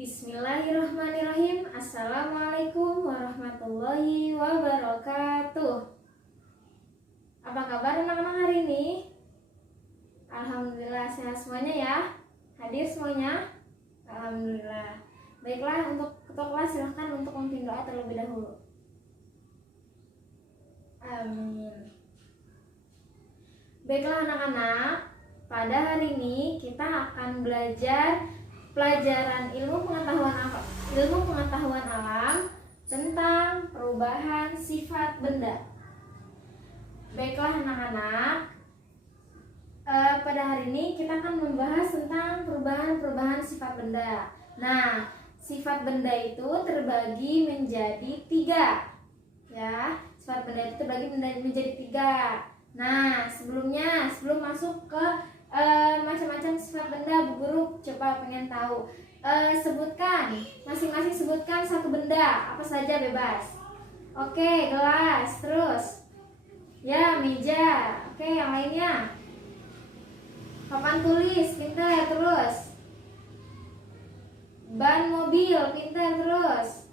Bismillahirrahmanirrahim. Assalamualaikum warahmatullahi wabarakatuh. Apa kabar anak-anak hari ini? Alhamdulillah sehat semuanya ya. Hadir semuanya? Alhamdulillah. Baiklah, untuk ketua kelas silahkan untuk memimpin doa terlebih dahulu. Amin. Baiklah anak-anak, pada hari ini kita akan belajar pelajaran ilmu pengetahuan alam tentang perubahan sifat benda. Baiklah anak-anak, pada hari ini kita akan membahas tentang perubahan sifat benda. Nah, sifat benda itu terbagi menjadi 3, ya. Sifat benda itu terbagi menjadi 3. Nah, sebelum masuk ke macam-macam sifat benda, Bu Guru coba pengen tahu. Masing-masing sebutkan satu benda, apa saja bebas. Oke, gelas, terus ya meja. Oke, yang lainnya papan tulis, pintar, terus ban mobil, pintar, terus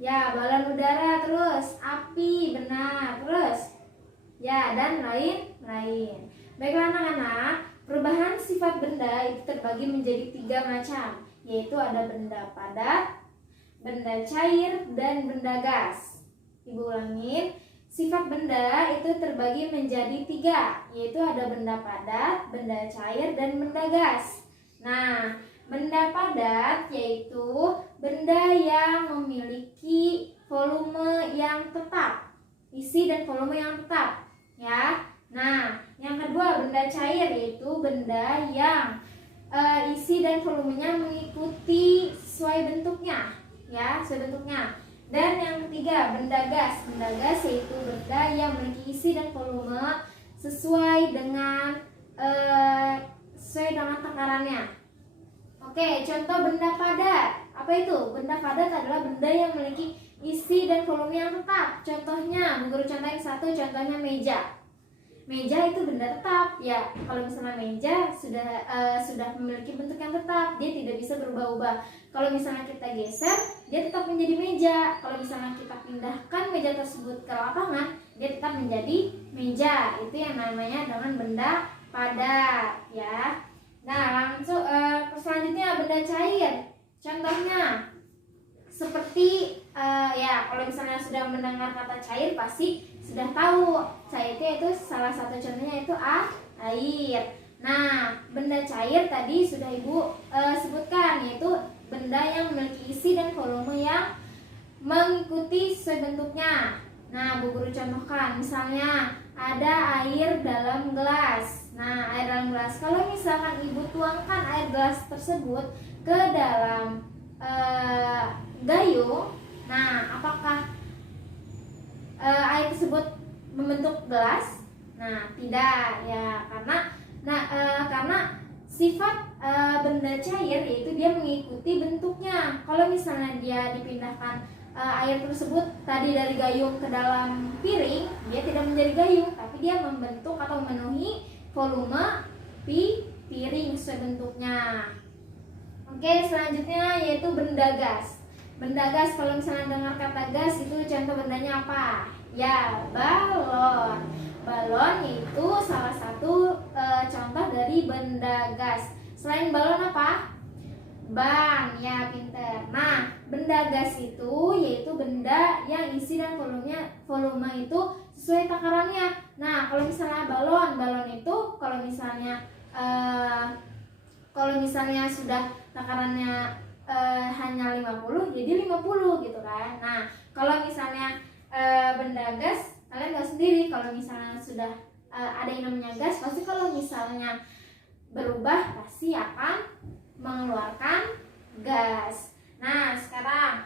ya balon udara, terus api, benar, terus ya dan lain-lain. Baiklah anak-anak, perubahan sifat benda itu terbagi menjadi 3 macam, yaitu ada benda padat, benda cair, dan benda gas. Ibu ulangin, sifat benda itu terbagi menjadi 3, yaitu ada benda padat, benda cair, dan benda gas. Nah, benda padat yaitu benda yang memiliki volume yang tetap, isi dan volume yang tetap, ya. Nah, yang kedua benda cair yaitu benda yang isi dan volumenya mengikuti sesuai bentuknya, ya, sesuai bentuknya. Dan yang ketiga benda gas. Benda gas yaitu benda yang memiliki isi dan volume sesuai dengan takarannya. Oke, contoh benda padat. Apa itu? Benda padat adalah benda yang memiliki isi dan volume yang tetap. Contohnya, Bu Guru contohin satu, contohnya meja. Meja itu benda tetap, ya. Kalau misalnya meja sudah memiliki bentuk yang tetap, dia tidak bisa berubah-ubah. Kalau misalnya kita geser, dia tetap menjadi meja. Kalau misalnya kita pindahkan meja tersebut ke lapangan, dia tetap menjadi meja. Itu yang namanya dengan benda padat, ya. Nah, langsung selanjutnya benda cair. Contohnya seperti ya, kalau misalnya sudah mendengar kata cair pasti sudah tahu cair itu salah satu contohnya itu air. Nah, benda cair tadi sudah Ibu sebutkan, yaitu benda yang memiliki isi dan volume yang mengikuti sesuai bentuknya. Nah, Bu Guru contohkan, misalnya ada air dalam gelas. Nah, air dalam gelas, kalau misalkan Ibu tuangkan air gelas tersebut ke dalam gayung, nah apakah air tersebut membentuk gelas? Nah, tidak, ya, karena sifat benda cair yaitu dia mengikuti bentuknya. Kalau misalnya dia dipindahkan air tersebut tadi dari gayung ke dalam piring, dia tidak menjadi gayung, tapi dia membentuk atau memenuhi volume piring sesuai bentuknya. Oke, selanjutnya yaitu benda gas. Benda gas, kalau misalnya dengar kata gas, itu contoh bendanya apa? Ya, balon. Balon itu salah satu contoh dari benda gas. Selain balon apa? Ban, ya, pinter. Nah, benda gas itu yaitu benda yang isi dan volume itu sesuai takarannya. Nah, kalau misalnya balon itu kalau misalnya sudah takarannya hanya 50, jadi 50 gitu kan. Nah, kalau misalnya benda gas, kalian tahu sendiri kalau misalnya sudah ada yang namanya gas, pasti kalau misalnya berubah pasti akan mengeluarkan gas. Nah, sekarang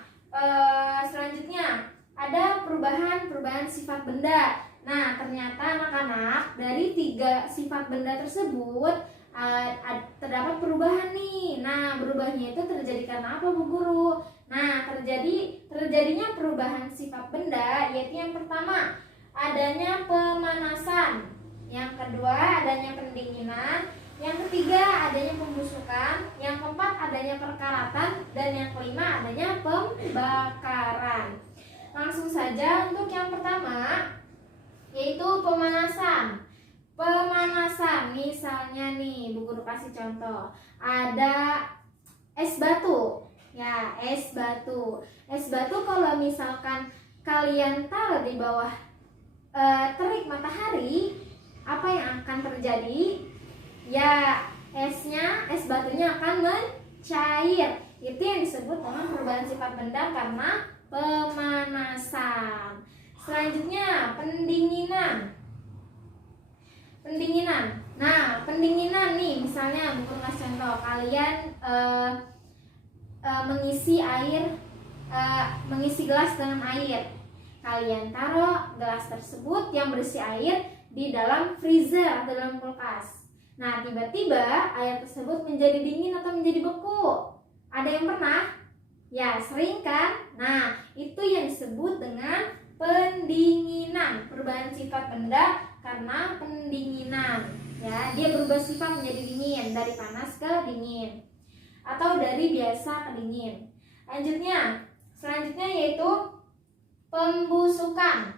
selanjutnya ada perubahan sifat benda. Nah, ternyata anak-anak dari 3 sifat benda tersebut terdapat perubahan nih. Nah, berubahnya itu terjadi karena apa, Bu Guru? Nah, terjadinya perubahan sifat benda yaitu yang pertama adanya pemanasan, yang kedua adanya pendinginan, Yang ketiga adanya pembusukan, yang keempat adanya perkaratan, dan yang kelima adanya pembakaran. Langsung saja untuk yang pertama, yaitu pemanasan. Pemanasan, misalnya nih, Bu Guru kasih contoh. Ada es batu. Ya, es batu. Es batu kalau misalkan kalian taruh di bawah terik matahari, apa yang akan terjadi? Ya, es batunya akan mencair. Itu yang disebut dengan perubahan sifat benda karena pemanasan. Selanjutnya, pendinginan. Nah, pendinginan nih, misalnya Bu Guru kasih contoh, kalian mengisi gelas dengan air. Kalian taruh gelas tersebut yang berisi air di dalam freezer atau dalam kulkas. Nah, tiba-tiba air tersebut menjadi dingin atau menjadi beku. Ada yang pernah? Ya, sering kan? Nah, itu yang disebut dengan pendinginan. Perubahan sifat benda karena pendinginan. Ya, dia berubah sifat menjadi dingin, dari panas ke dingin atau dari biasa ke dingin. Selanjutnya yaitu pembusukan.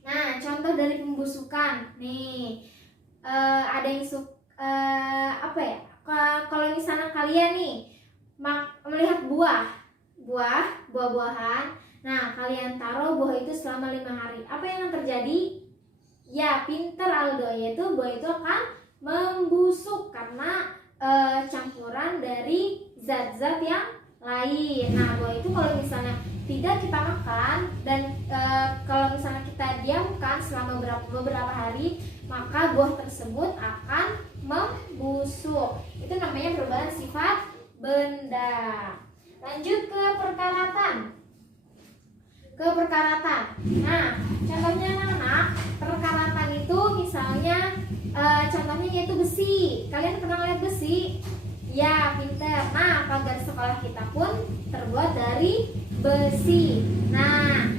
Nah, contoh dari pembusukan nih, ada yang kalau misalnya kalian nih melihat buah-buahan, nah kalian taruh buah itu selama 5 hari, apa yang akan terjadi? Ya, pinter Aldo, yaitu buah itu akan membusuk karena campuran dari zat-zat yang lain. Nah, buah itu kalau misalnya tidak kita makan dan kalau misalnya kita diamkan selama beberapa hari, maka buah tersebut akan membusuk. Itu namanya perubahan sifat benda. Lanjut ke perkaratan. Nah, contohnya anak-anak, perkaratan itu misalnya contohnya yaitu besi. Kalian pernah lihat besi? Ya, pinter. Nah, pagar sekolah kita pun terbuat dari besi. Nah,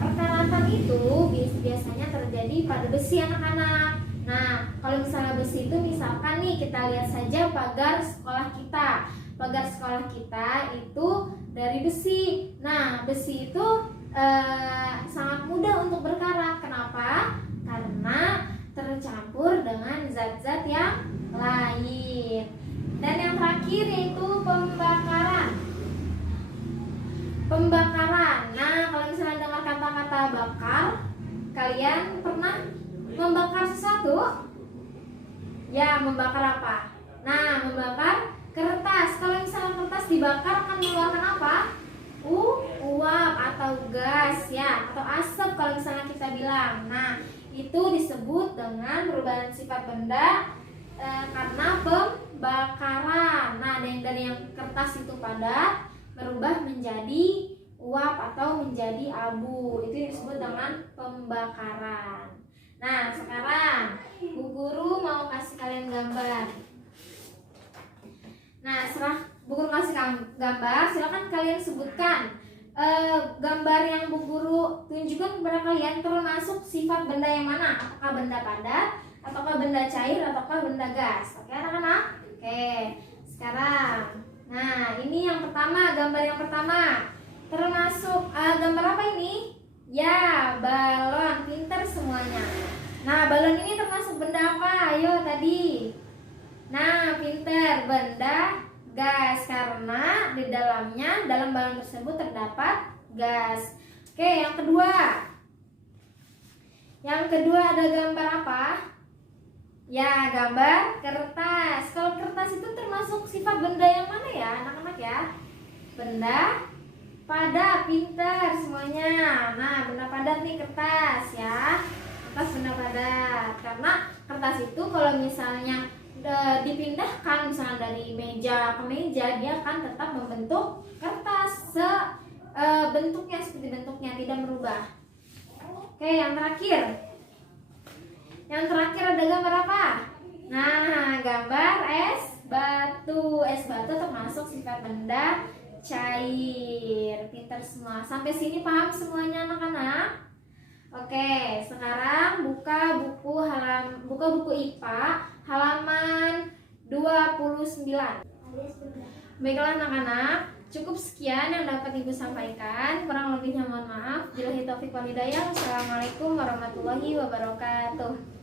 perkaratan itu biasanya terjadi pada besi, anak-anak. Nah, kalau misalnya besi itu, misalkan nih kita lihat saja pagar sekolah kita. Pagar sekolah kita itu dari besi. Nah, besi itu sangat mudah untuk berkarat. Kenapa? Karena tercampur dengan zat-zat yang lain. Dan yang terakhir yaitu pembakaran. Nah, kalau misalnya dengar kata-kata bakar, kalian pernah membakar sesuatu? Ya, membakar apa? Nah, membakar kertas. Kalau misalnya kertas dibakar akan mengeluarkan apa? Uap atau gas, ya, atau asap kalau misalnya kita bilang. Nah, itu disebut dengan perubahan sifat benda karena pembakaran. Nah, dari yang kertas itu padat berubah menjadi uap atau menjadi abu. Itu disebut dengan pembakaran. Nah, sekarang Bu Guru mau kasih kalian gambar. Nah, setelah Bu Guru kasih gambar, silakan kalian sebutkan gambar yang Bu Guru tunjukkan kepada kalian termasuk sifat benda yang mana? Apakah benda padat, ataukah benda cair, ataukah benda gas? Oke, anak-anak? Oke, sekarang. Nah, ini yang pertama, gambar yang pertama. Termasuk gambar apa ini? Ya, balon. Pinter semuanya. Nah, balon ini termasuk benda apa? Ayo tadi. Nah, pinter, benda gas karena di dalam balon tersebut terdapat gas. Oke, yang kedua. Yang kedua ada gambar apa? Ya, gambar kertas. Kalau kertas itu termasuk sifat benda yang mana ya, anak-anak ya? Benda padat, pinter semuanya. Nah, benda padat nih kertas ya. Kertas benda padat. Karena kertas itu kalau misalnya dipindahkan misalnya dari meja ke meja, dia akan tetap membentuk kertas bentuknya seperti bentuknya, tidak berubah. Oke, yang terakhir. Yang terakhir ada gambar apa? Nah, gambar es batu. Es batu termasuk sifat benda cair. Pintar semua. Sampai sini paham semuanya anak-anak? Oke, sekarang buka buku IPA halaman 29. Baiklah anak-anak, cukup sekian yang dapat Ibu sampaikan. Kurang lebihnya mohon maaf. Billahi taufiq wal hidayah. Wassalamualaikum warahmatullahi wabarakatuh.